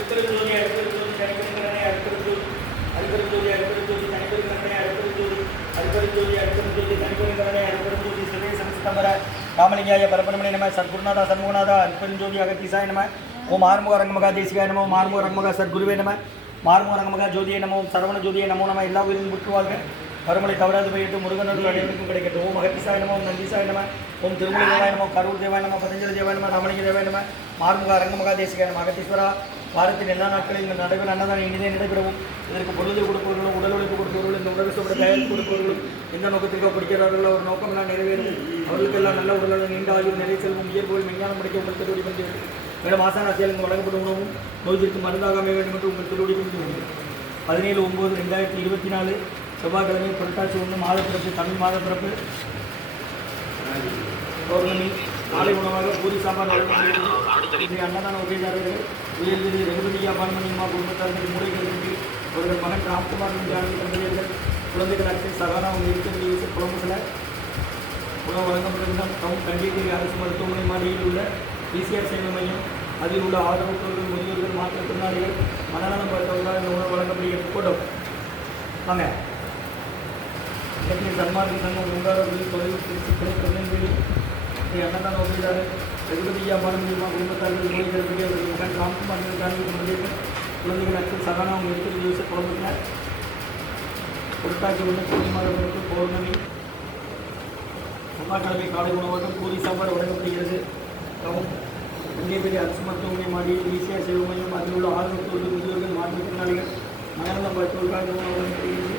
திருப்பெருஞ்சோதி அடுப்பெருஞ்சோதி தனிப்பெருங்கடனை அடுப்பெருஞ்சோதி அடுப்பெருஞ்சோதி அடுப்பெருஞ்சோதி தனிப்பெருங்கடனை அடுப்பெருஞ்சோதி அடுப்பெருஞ்சோதி அடுப்பெருஞ்சோதி தனிப்பெருங்கடனை அடுப்பெருஞ்சோதி சிவே சமஸ்தம்பர ராமலிங்காய பரபரமணி நம சத்குருநாதா சண்முகநாதா அடுப்பெருஞ்சோதி அகத்தீசாய நம ஓம் ஆறுமுக ரங்கமகா தேசிகாய நம ஓம் ஆறுமுக ரங்கமகா சத்குருவே நம மார்முக ரங்கமகா ஜோதியை நமோ சரவண ஜோதியை நமோ நம எல்லா உயிரும் புற்றுவார்கள் மறுமலை தவறாது போயிட்டு முருகனோடு அனைவருக்கும் கிடைக்கட்டும் ஓம் அகத்தீசாய நம ஓம் நந்தீசாய நம ஓம் திருமலை தேவாய நம கரூர் தேவாய நம பதஞ்சலி தேவாய நம ராமலிங்க தேவாய நம மார்முக ரங்கமகா தேசிகாய நம அகத்தீஸ்வரா வாரத்தின் எல்லா நாட்களிலும் இந்த நடைபெற அன்னதானம் இனிதே நடைபெறவும் இதற்கு பொழுது கொடுப்பவர்களும் உடல் உழைப்பு கொடுப்பவர்களும் இந்த உலகத்தோட தயாரிப்பு கொடுப்பவர்களும் எந்த நோக்கத்திற்காக பிடிக்கிறார்களோ ஒரு நோக்கம் எல்லாம் நிறைவேறும் அவர்களுக்கெல்லாம் நல்ல உடலுடன் நீண்ட ஆயுள் நிறைய செல்வம் உயர்வுகள் மெஞ்ஞானம் முடிக்க உங்கள் திருவடி பண்ணி மேலும் ஆசானாசியால் இங்கு வழங்கப்படும் உணவும் நோய்க்கு மருந்தாக அமைய வேண்டும் என்று உங்கள் திருவடி பண்ணி 17/9/2024 செவ்வாய்க்கிழமை புரட்டாசி 1 மாதப்பிறப்பு தமிழ் மாதப்பிறப்பு பௌர்ணமி காலை உணவாக பூரி சாம்பார் வழங்கப்படுகிறது அன்னதான உதவியாளர்கள் உயர்திரு ரகுபதியா பான்மணியம்மா குடும்பத்தார்கள் மூலைகளுக்கு அவர்கள் மகன் ராம்குமார் ஜானகி தம்பதியர்கள் குழந்தைகள் அச்சை சகானா அவங்க இருக்கிற குழம்புகளை உணவு வழங்கப்பட்டிருந்த டவுன் கண்டிப்பேரி அரசு மருத்துவமனை மாடியில் உள்ள பிசிஆர் சேவை மையம் அதில் உள்ள ஆதரவற்றோர்கள் முதியோர்கள் மாற்றுத்திறனாளிகள் மனநலம் பார்த்தவர்களால் இந்த உணவு வழங்கப்படுகிறது கூட்டம் வாங்க சன்மார்க்க சங்கம் உண்டாரர்கள் தொலைவு திருச்சி கிளை திருநெல்வேலி அன்னதான உதவியாளர் ரகுபதியா பாரம்பரியமா குடும்பத்தார்கள் நோய்களுக்கு அவர்கள் மகன் ராம்குமார் ஜானகி தம்பதியர்கள் குழந்தைகள் அச்சல் சகானா அவங்க இருக்கிற யோசிப் குழம்பத்தினர் புரட்டாசி 1 பூர்ணிமாதத்திற்கு பௌர்ணமி செவ்வாய்க்கிழமை காலை உணவாக பூரி சாம்பார் வழங்கப்படுகிறது பெரிய அரசு மருத்துவமனை மாடியில் ஈசிஆர் சேவை மையம் அதில் உள்ள ஆர்வத்தோர்கள் முதியோர்கள் மாற்றுத்திறனாளிகள் மனநலம் மருத்துவர்களுக்காக இந்த உணவு வழங்கப்படுகிறது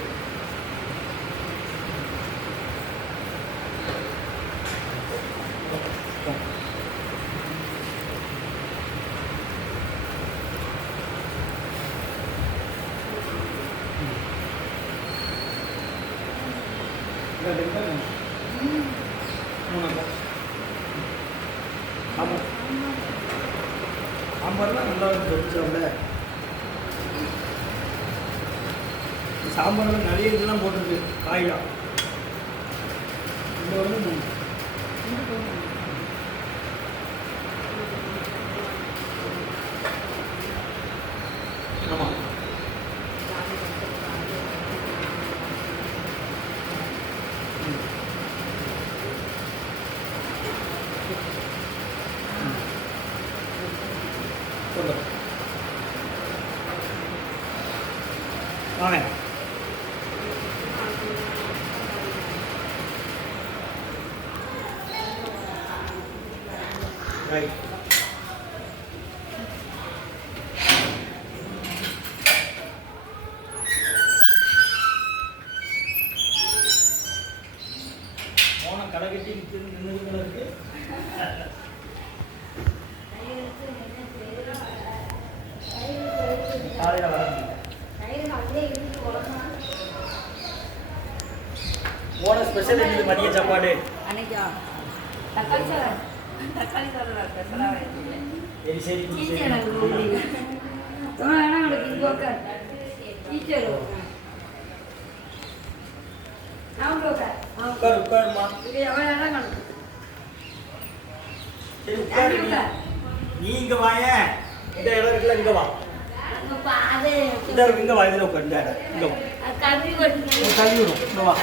சாம்பார்லாம் நல்லா வச்சுக்கோங்க சாம்பாரில் நிறைய இதெல்லாம் போட்டிருக்கு காயெலாம் இந்த வந்து ஆமாம் வாங்க ரைட் போன கடைகட்டி நின்றுங்களுக்கு காலையில் வர போன ஸ்பெஷல் என்னது மதிய சாப்பாடு அன்னைக்கா தக்காளி சாதம் ஸ்பெஷலாக சரி டீச்சர் உட்காருமா சரி உட்காரு நீ இங்க வாய இந்த இடம் இருக்குல்ல இங்க வா இந்த இங்க வா இதில் உட்காரு இந்த இடம் இங்க வா தள்ளி விடும் இங்க வா